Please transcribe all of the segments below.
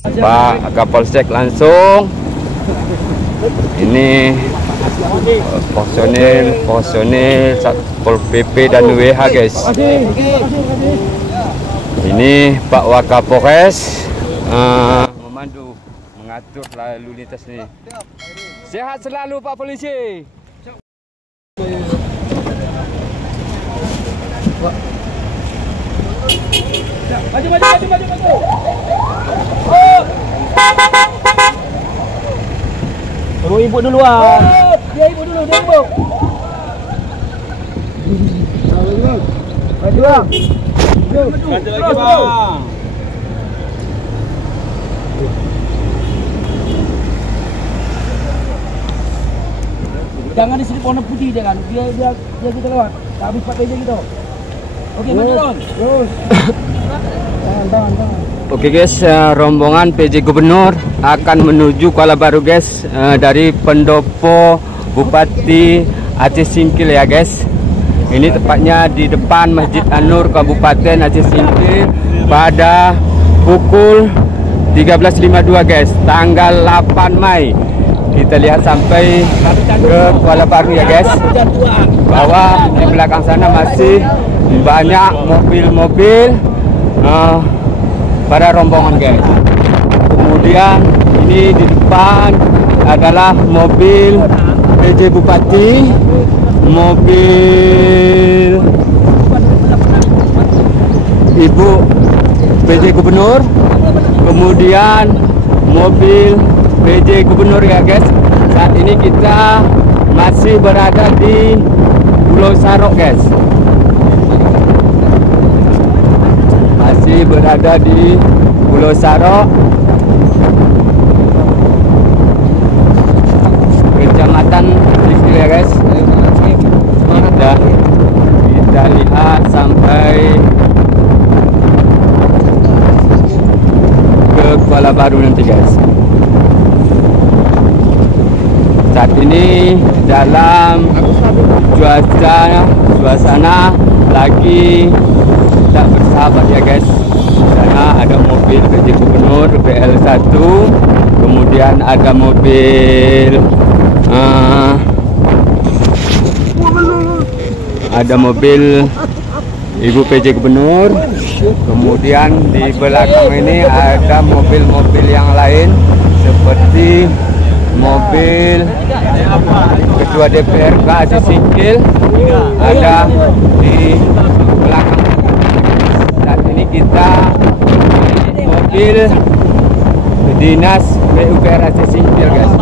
Pak Kapolsek langsung. Ini personil Satpol PP dan WH guys. Ini Pak Wakapolres memandu, mengatur lalu lintas ini. Sehat selalu Pak Polisi. Maju. Tunggu ibu duluan. Dia ibu dulu, dia ibu. Maju bang. Maju lagi bang. Jangan di sini warna putih dia kan. Dia kita lewat. Habis Pak PJ gitu. Oke, maju dong. Terus. Tahan. Oke guys, rombongan PJ Gubernur akan menuju Kuala Baru guys, dari pendopo Bupati Aceh Singkil ya guys. Ini tepatnya di depan Masjid An-Nur Kabupaten Aceh Singkil pada pukul 13.52 guys, tanggal 8 Mei. Kita lihat sampai ke Kuala Baru ya guys. Bahwa di belakang sana masih banyak mobil-mobil para rombongan guys. Kemudian ini di depan adalah mobil PJ Bupati, mobil Ibu PJ Gubernur, kemudian mobil PJ Gubernur ya guys. Saat ini kita masih berada di Pulau Sarok guys. Masih berada di Pulau Sarok, Kecamatan Singkil ya guys. Kita lihat sampai ke Kuala Baru nanti guys. Saat ini dalam suasana lagi tak bersahabat ya guys. Di sana ada mobil PJ Gubernur BL1, kemudian ada mobil Ibu PJ Gubernur, kemudian di belakang ini ada mobil-mobil yang lain seperti mobil Ketua DPRK Aceh Singkil ada di belakang. Saat ini kita di mobil dinas PUPR Aceh Singkil guys.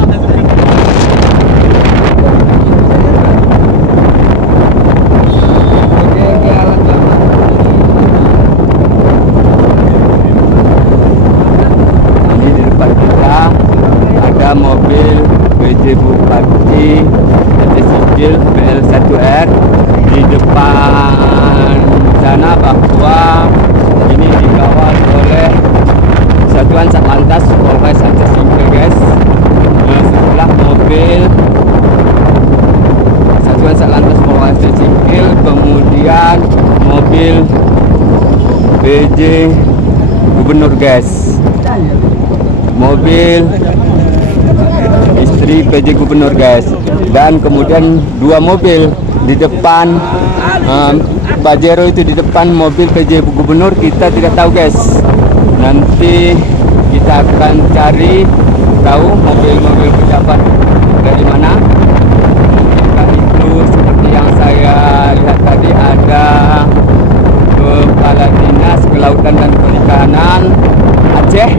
Ini di depan kita ada mobil PJ Bupati Aceh Singkil BL1R. Di depan sana bahwa ini dikawal oleh Satuan Satlantas Polres Aceh Singkil guys. Setelah mobil Satuan Satlantas Polres Aceh Singkil, kemudian mobil PJ Gubernur guys, mobil istri PJ Gubernur guys, dan kemudian dua mobil di depan Pajero itu di depan mobil PJ Gubernur. Kita tidak tahu guys, nanti kita akan cari tahu mobil-mobil pejabat dari mana. Mungkin itu seperti yang saya lihat tadi, ada Kepala Dinas Kelautan dan Perikanan Aceh,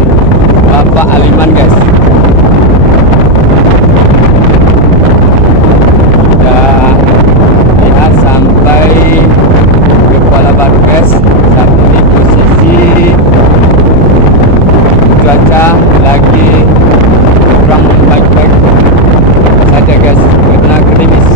Bapak Aliman guys. Lihat sampai ke Kuala Baru guys. Saat ini posisi cuaca lagi kurang baik-baik saja guys, karena gerimis.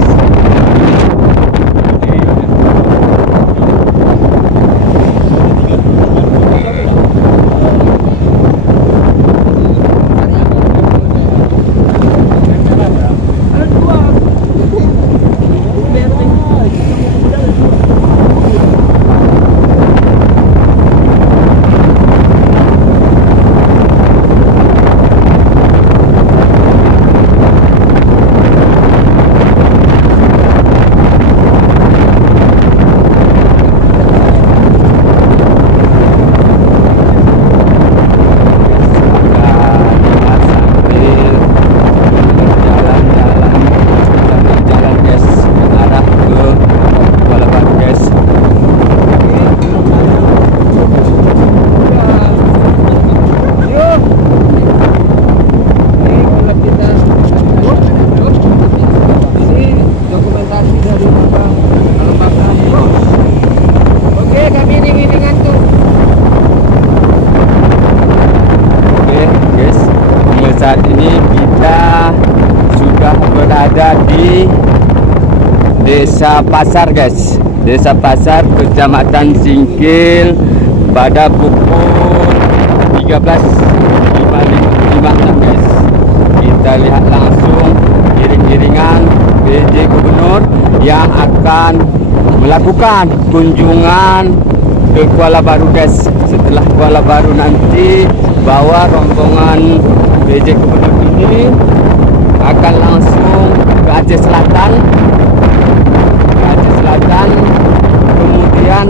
saat ini kita sudah berada di Desa Pasar guys. Desa Pasar, Kecamatan Singkil, pada pukul 13.55 guys. Kita lihat langsung iring-iringan PJ Gubernur yang akan melakukan kunjungan ke Kuala Baru guys. Setelah Kuala Baru nanti bawa rombongan PJ Gubernur ini akan langsung ke Aceh Selatan, kemudian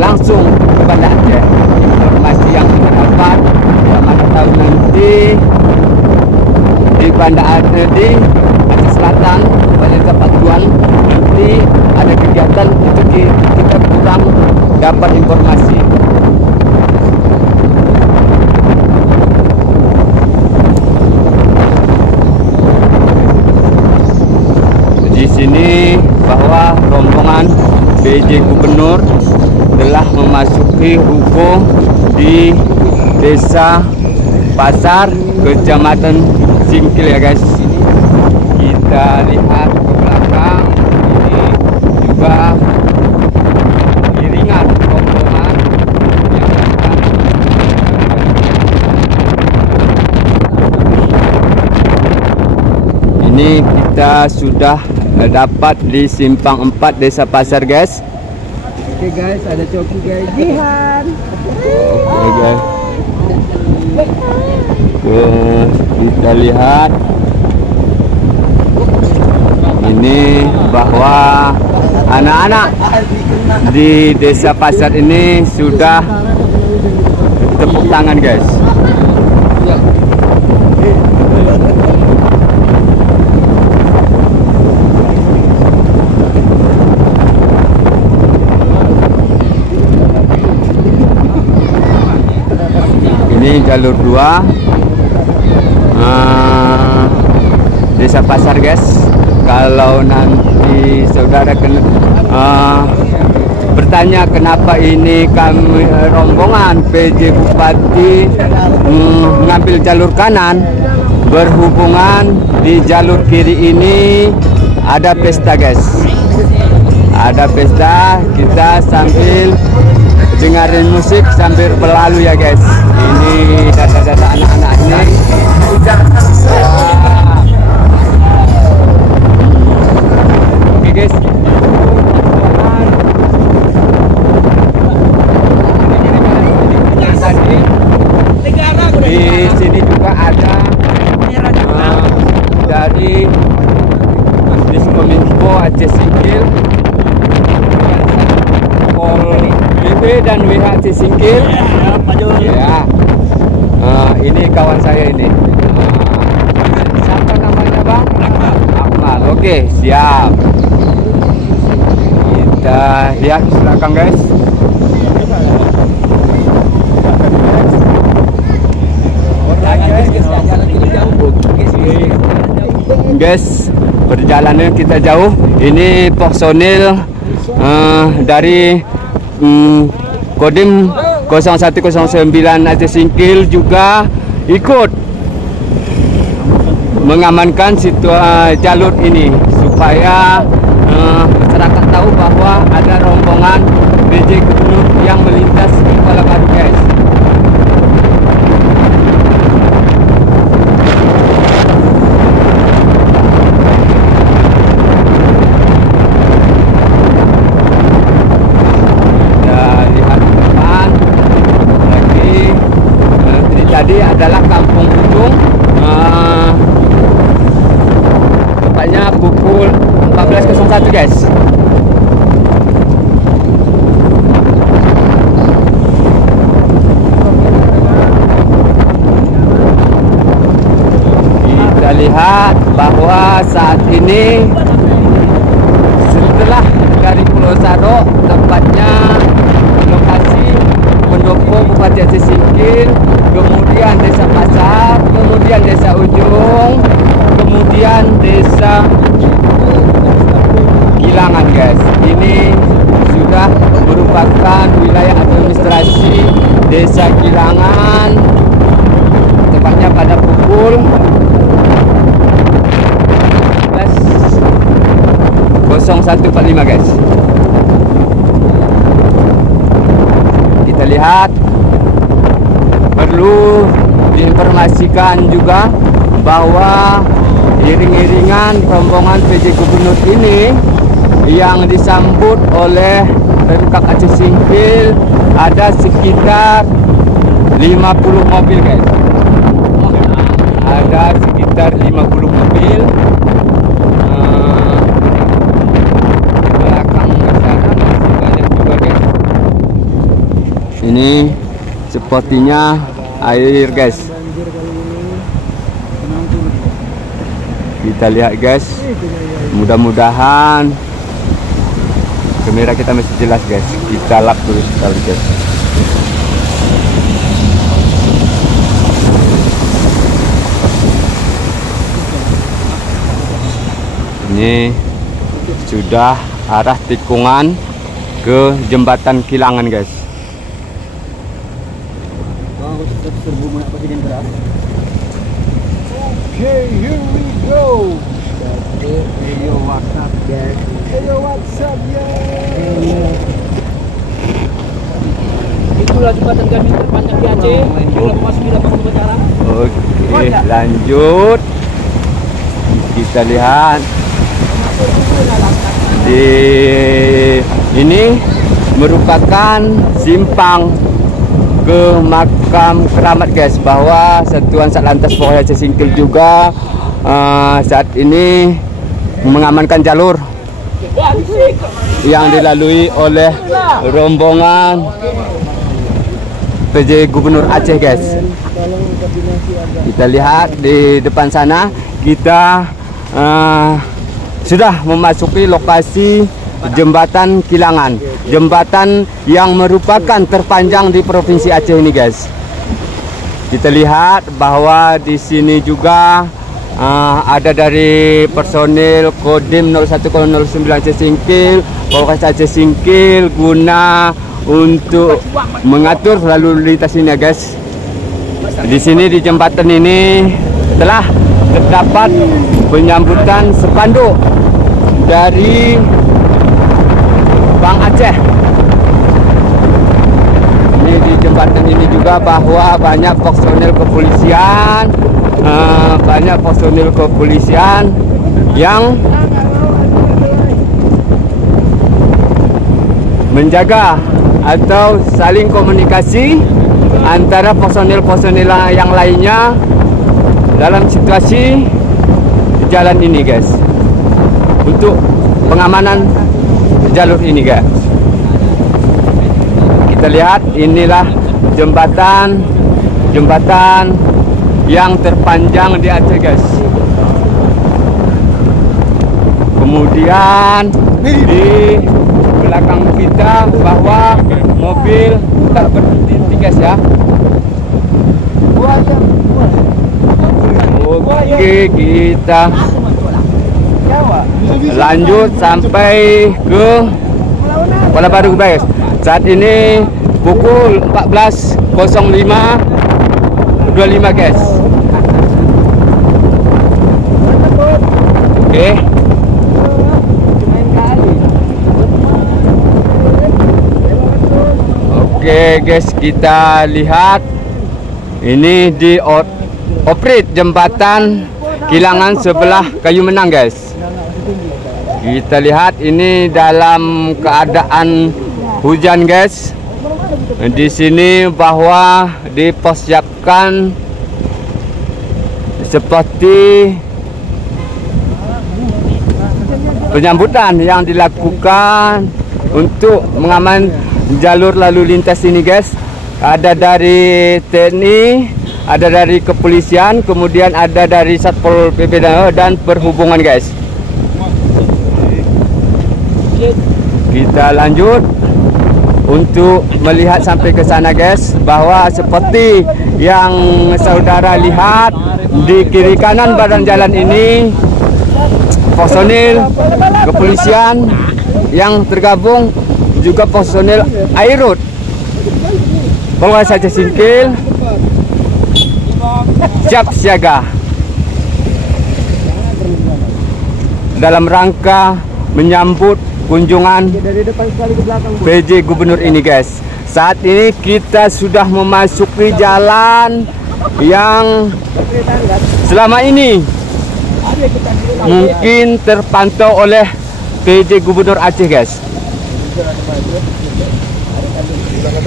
langsung ke Banda Aceh. Informasi yang kita dapat, mana tahu nanti di Banda Aceh, di Aceh Selatan, pada tempat tuan nanti ada kegiatan, itu kita kurang dapat informasi. Di sini bahwa rombongan PJ Gubernur telah memasuki ruko di Desa Pasar, Kecamatan Singkil ya guys. Kita lihat ke belakang, ini juga iringan rombongan yang akan ini kita sudah dapat di Simpang 4 Desa Pasar guys. Oke guys, ada coki guys. Jihan. Oke guys. Kita lihat ini bahwa anak-anak di Desa Pasar ini sudah tepuk tangan guys. Ini jalur 2 Desa Pasar guys. Kalau nanti saudara bertanya kenapa ini kami rombongan PJ Bupati mengambil jalur kanan, berhubungan di jalur kiri ini ada pesta guys. Ada pesta, kita sambil dengerin musik sambil berlalu ya guys. Ini data-data anak-anak ini. Oke guys. Di sini juga ada dari Diskominfo Aceh Singkil, Pol PP dan WHC Singkil. Ya. Ini kawan saya ini. Siapa namanya bang? Akmal. Oke, siap. Kita lihat ke belakang guys. Guys, perjalanan kita jauh. Ini personil dari Kodim 0109 Aceh Singkil juga ikut mengamankan jalur ini supaya masyarakat tahu bahwa ada rombongan PJ Gubernur yang melintas di Kuala Baru guys. Tadi adalah Kampung Ujung, tepatnya pukul 14.01 guys. Kita lihat bahwa saat ini setelah dari Pulau Sado, tepatnya lokasi pendopo Bupati Aceh Singkil, kemudian Desa Pasar, kemudian Desa Ujung, kemudian Desa Kilangan guys. Ini sudah merupakan wilayah administrasi Desa Kilangan, tepatnya pada pukul pukul 01.45 guys. Kita lihat, perlu diinformasikan juga bahwa iring-iringan rombongan PJ Gubernur ini yang disambut oleh Pemkab Aceh Singkil ada sekitar 50 mobil guys. Ada sekitar 50 mobil. Belakang sana masih banyak juga guys. Ini sepertinya air guys. Kita lihat guys, mudah-mudahan kamera kita masih jelas guys. Kita lap dulu sekali guys. Ini sudah arah tikungan ke jembatan Kilangan guys. Okay, here we go. Hey, yo, what's up, guys? Hey, yo, what's up, guys? Itulah jembatan kami terpanjang di Aceh. Memasuki lapangan sekarang. Oke, lanjut. Kita lihat di ini merupakan simpang ke makam keramat guys, bahwa Satuan Satlantas Polres Aceh Singkil juga saat ini mengamankan jalur yang dilalui oleh rombongan PJ Gubernur Aceh guys. Kita lihat di depan sana, kita sudah memasuki lokasi jembatan Kilangan, jembatan yang merupakan terpanjang di Provinsi Aceh ini guys. Kita lihat bahwa di sini juga ada dari personil Kodim 0109 Aceh Singkil, Polres Aceh Singkil, guna untuk mengatur lalu lintas ini guys. Di sini di jembatan ini telah terdapat penyambutan spanduk dari Bank Aceh. Ini di jembatan ini juga bahwa banyak personil kepolisian, yang menjaga atau saling komunikasi antara personil yang lainnya dalam situasi jalan ini guys, untuk pengamanan jalur ini guys. Kita lihat, inilah jembatan yang terpanjang di Aceh guys. Kemudian di belakang kita bahwa mobil tak berhenti guys ya. Oke, kita lanjut sampai ke Kuala Baru guys. Saat ini pukul 14.05.25 guys. Oke guys, kita lihat ini di operate jembatan Kilangan sebelah Kayu Menang guys. Kita lihat ini dalam keadaan hujan guys. Di sini bahwa dipersiapkan seperti penyambutan yang dilakukan untuk mengaman jalur lalu lintas ini guys. Ada dari TNI, ada dari kepolisian, kemudian ada dari Satpol PP dan perhubungan guys. Kita lanjut untuk melihat sampai ke sana guys, bahwa seperti yang saudara lihat di kiri kanan badan jalan ini, personil kepolisian yang tergabung, juga personil Airut Polres Aceh Singkil siap siaga dalam rangka menyambut kunjungan PJ Gubernur ini guys. Saat ini kita sudah memasuki jalan yang selama ini mungkin terpantau oleh PJ Gubernur Aceh guys.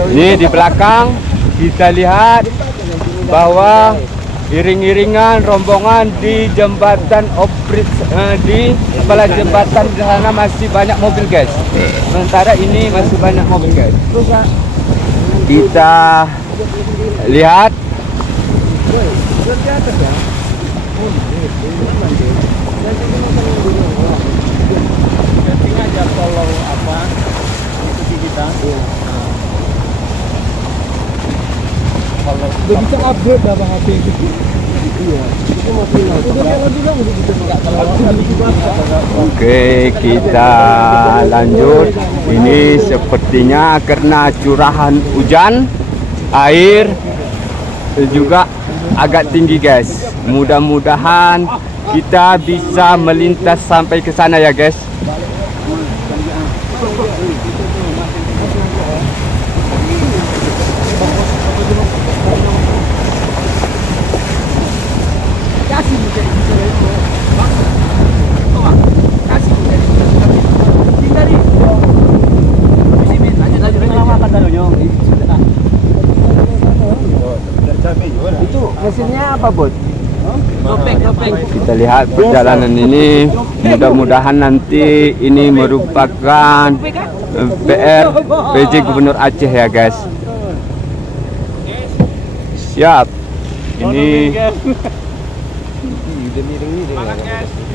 Ini di belakang kita lihat bahwa iring-iringan rombongan di jembatan di kepala jembatan di sana masih banyak mobil guys. Sementara ini masih banyak mobil guys. Kita lihat bisa upgrade dah bang HP itu. Iya. Oke, kita lanjut. Ini sepertinya karena curahan hujan, air juga agak tinggi guys. Mudah-mudahan kita bisa melintas sampai ke sana ya guys. Itu mesinnya apa, Bud? Topeng. Kita lihat perjalanan ini, mudah-mudahan nanti ini merupakan PR PJ Gubernur Aceh ya guys. Siap. Ini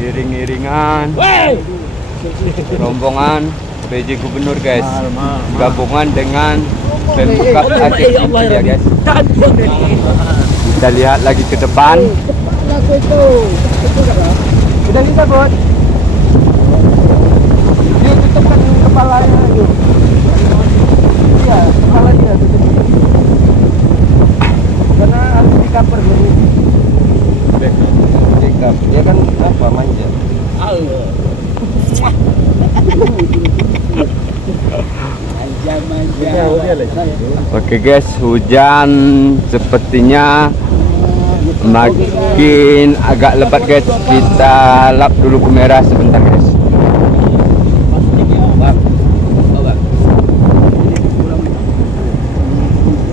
iring-iringan rombongan PJ Gubernur guys, gabungan dengan Pemkab Aceh ya guys. Kita lihat lagi ke depan. Sudah bisa, Bud. Dia tutupkan kepalanya itu. Iya, kepala dia tutup. Karena harus di-cover dulu. Backup. Dia kan apa manja. Oke guys, hujan sepertinya makin agak lebat guys. Kita lap dulu kamera sebentar guys.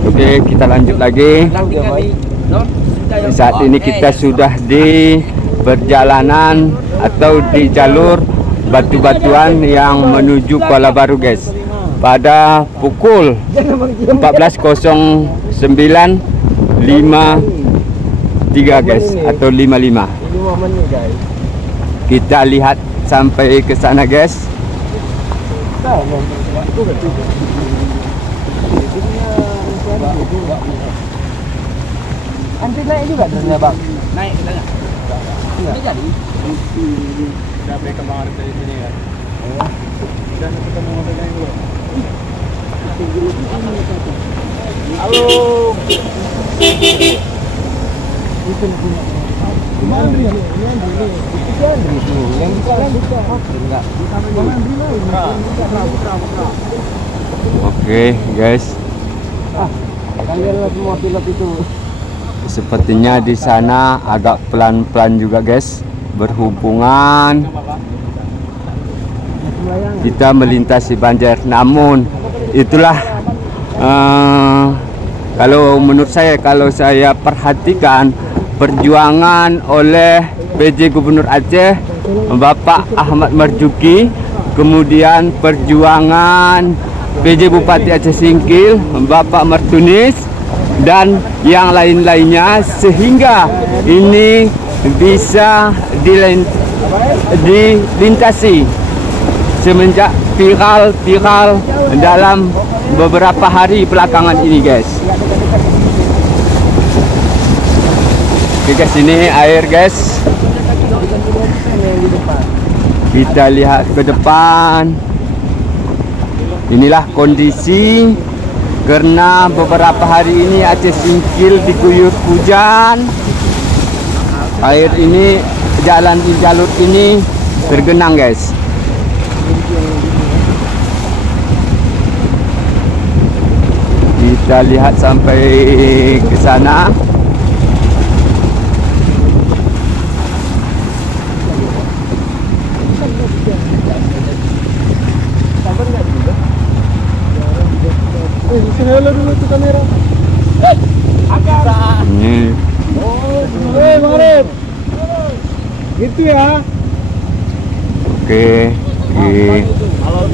Oke, kita lanjut lagi. Saat ini kita sudah di perjalanan atau di jalur batu-batuan yang menuju Kuala Baru guys. Pada pukul 14.09.53 guys atau 55. Kita lihat sampai ke sana guys. Nanti naik juga trennya, Bang. Naik kita nggak? Ini jadi. Udah beri kembangan dari sini kan. Sudah ketemu mobil lain dulu. Halo. Oke guys. Kalian semua pilot itu. Sepertinya di sana agak pelan-pelan juga guys. Berhubungan kita melintasi banjir, namun itulah kalau menurut saya, kalau saya perhatikan perjuangan oleh PJ Gubernur Aceh Bapak Ahmad Marzuki, kemudian perjuangan PJ Bupati Aceh Singkil Bapak Martunis dan yang lain-lainnya, sehingga ini bisa dilintasi semenjak viral dalam beberapa hari belakangan ini guys. Oke guys, ini air guys. Kita lihat ke depan. Inilah kondisi karena beberapa hari ini Aceh Singkil diguyur hujan. Air ini, jalan di jalur ini tergenang guys. Kita lihat sampai ke sana. Dulu tuh kamera. Ini Marif. Gitu ya. oke,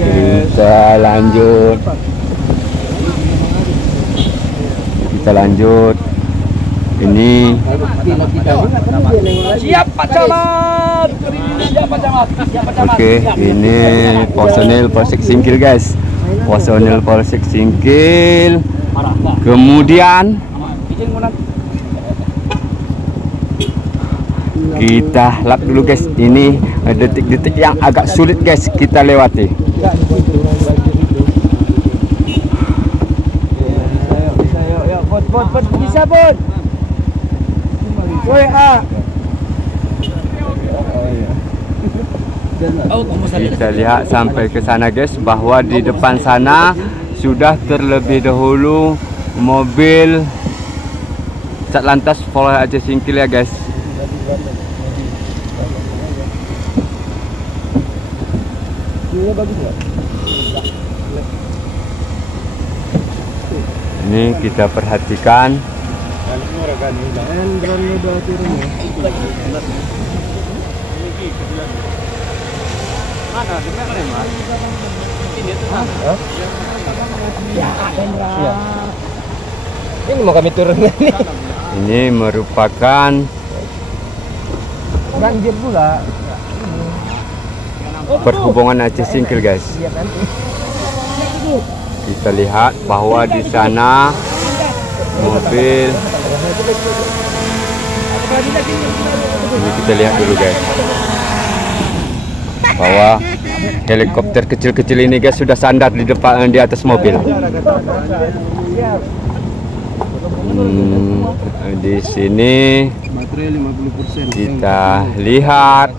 kita lanjut. Ini Siap Pak Camat. Siap Pak Camat. Siap Pak Camat. oke, ini personil Polsek Singkil guys. Personil Polsek Singkil. Kemudian kita lap dulu guys. Ini detik-detik yang agak sulit guys kita lewati. Bot bisa bot. WA. Kita lihat sampai ke sana guys, bahwa di depan sana sudah terlebih dahulu mobil Satlantas Polres Aceh Singkil ya guys. Ini kita perhatikan. Ini mau kami turun nih. Ini merupakan Banjir pula. perhubungan Aceh Singkil guys. Kita lihat bahwa di sana mobil. Ini kita lihat dulu guys, bahwa helikopter kecil-kecil ini guys sudah sandar di depan, di atas mobil. Di sini kita lihat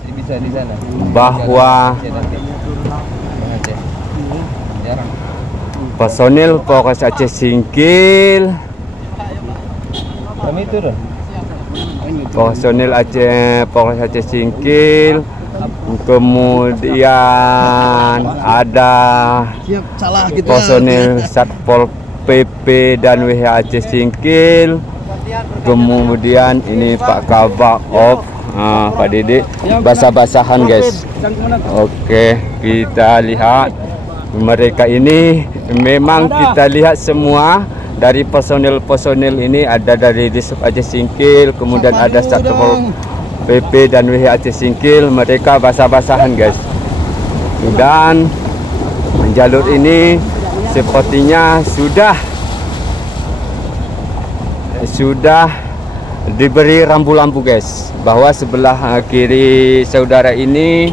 bahwa personil Polres Aceh Singkil, personil Polres Aceh Singkil, kemudian ada personil Satpol PP dan WH Aceh Singkil, kemudian ini Pak Kabak Op, Pak Didik, basah-basahan guys. Oke, kita lihat mereka ini memang kita lihat semua dari personil ini ada dari Disub Aceh Singkil, kemudian ada Satpol PP dan WH Aceh Singkil, mereka basah-basahan guys. Dan jalur ini sepertinya sudah diberi rambu-lampu guys, bahwa sebelah kiri saudara ini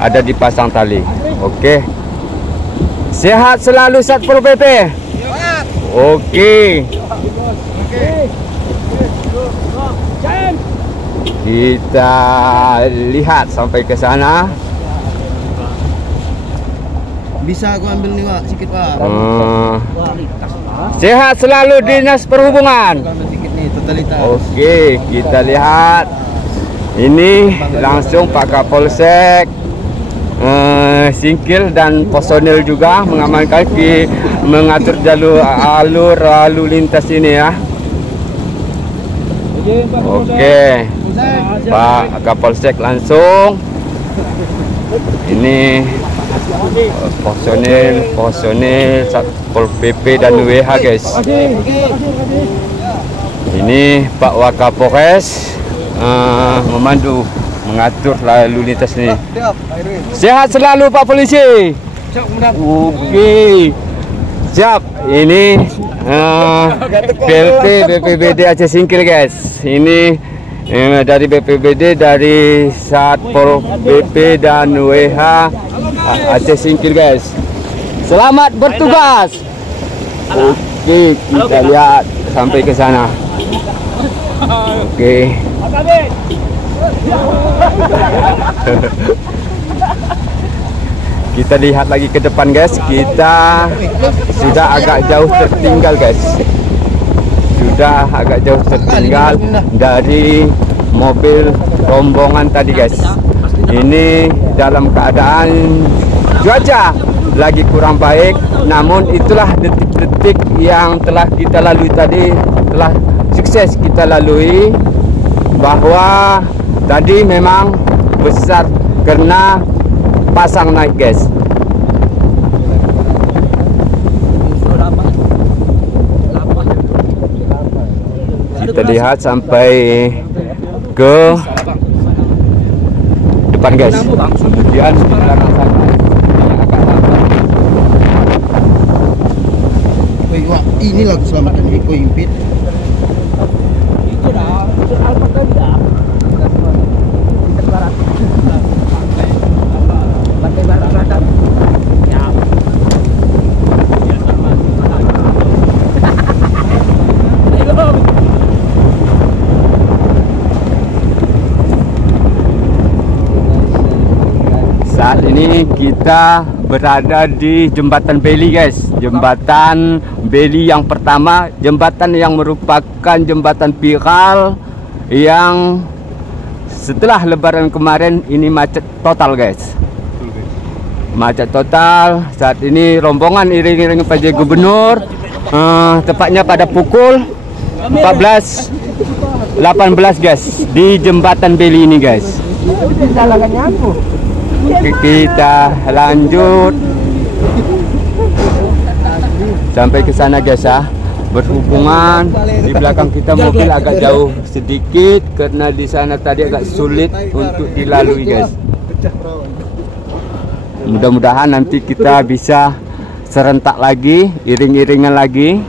ada dipasang tali. Oke, sehat selalu Satpol PP. Oke. Kita lihat sampai ke sana. Bisa aku ambil nih Pak, sikit Pak. Sehat selalu Dinas Perhubungan. Sikit nih, totalitas. Oke, kita lihat. Ini langsung Pak Kapolsek Singkil dan personil juga mengamankan mengatur jalur alur lalu lintas ini ya. Oke, Pak Kapolsek langsung. Ini personil Satpol PP dan WH guys. Ini Pak Wakapolres mengatur lalu lintas ini. Sehat selalu Pak Polisi. Oke, siap. Ini PLT BPBD Aceh Singkil guys. Ini dari BPBD, dari Satpol PP dan WH Aceh Singkil guys. Selamat bertugas. Oke, kita lihat sampai ke sana. Oke. Kita lihat lagi ke depan guys. Kita sudah agak jauh tertinggal guys. Sudah agak jauh tertinggal dari mobil rombongan tadi guys. Ini dalam keadaan cuaca lagi kurang baik, namun itulah detik-detik yang telah kita lalui tadi, telah sukses kita lalui. Bahwa tadi memang besar karena pasang naik guys. Kita lihat sampai ke depan guys. Kemudian belakang sana yang agak lambat. Ini lagu keselamatan Eko Impit. Itu dah, Alfa tadi dah. Pantai Barat Selatan. Ya. Saat ini kita berada di Jembatan Beli guys. Jembatan Beli yang pertama, jembatan yang merupakan jembatan viral yang setelah lebaran kemarin ini macet total guys. Macet total. Saat ini rombongan iring-iring PJ Gubernur tepatnya pada pukul 14.18 guys di Jembatan Beli ini guys. Kita lanjut sampai ke sana guys ya. Berhubungan di belakang kita mobil agak jauh sedikit karena di sana tadi agak sulit untuk dilalui guys. Mudah-mudahan nanti kita bisa serentak lagi, iring-iringan lagi.